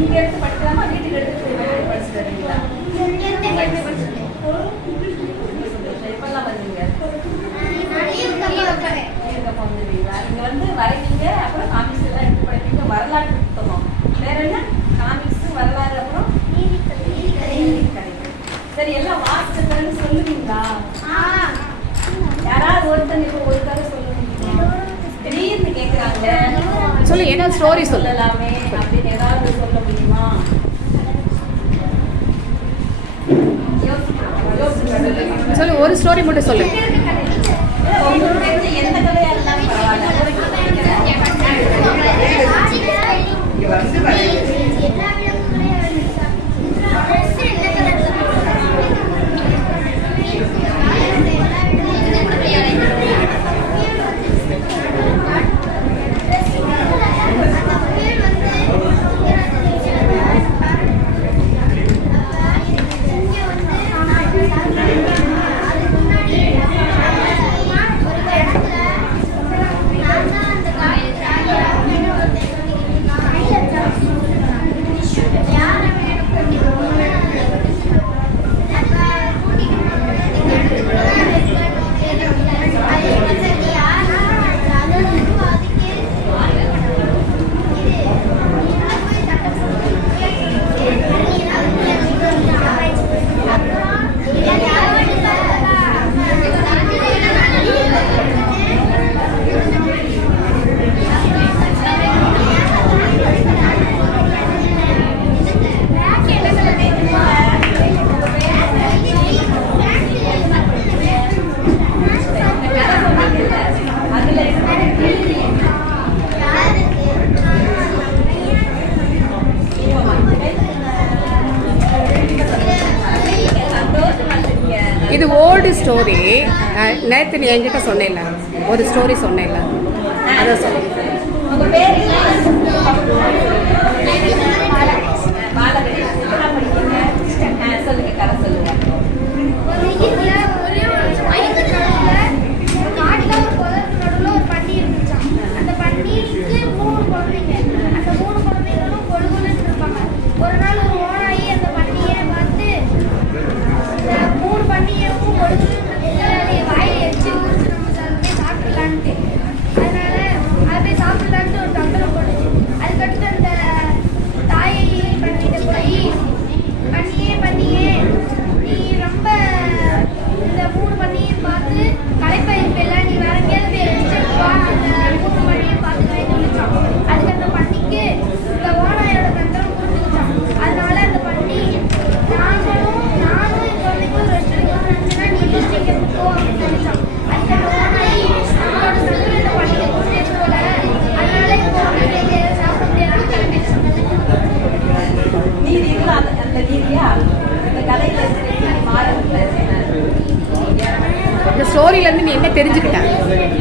இங்க எடுத்து படிக்கலாமா? வீட்டுக்கு எடுத்து படிச்சுட்டு வரீங்களா? எப்பெல்லாம் வந்தீங்க. வந்துடுவீங்களா இங்க வந்து வரைவீங்க அப்புறம் காமிக்ஸ் எல்லாம் எடுத்து படிப்பீங்க. வரலாற்று புத்தகம். வேற என்ன? காமிக்ஸ் வரலாறு அப்புறம். சரி எல்லாம் வாசிச்ச பிறகு சொல்லுவீங்களா? யாராவது ஒருத்தங்க இப்போ ஒரு கதை சொல்லுவீங்களா? திடீர்னு கேக்குறாங்க. சொல்லு, story சொல்லு. சொல்லலாமே அப்படின்னு ஏதாவது சொல்லு ஒரு ஸ்டோரி மட்டும் சொல்லு. ஸ்டோரி நேற்று நீ என்கிட்ட சொன்னேன்ல ஒரு ஸ்டோரி சொன்னேன்ல. அதான் சொல்லு ஸ்டோரியிலேருந்து நீ என்ன தெரிஞ்சுக்கிட்டேன்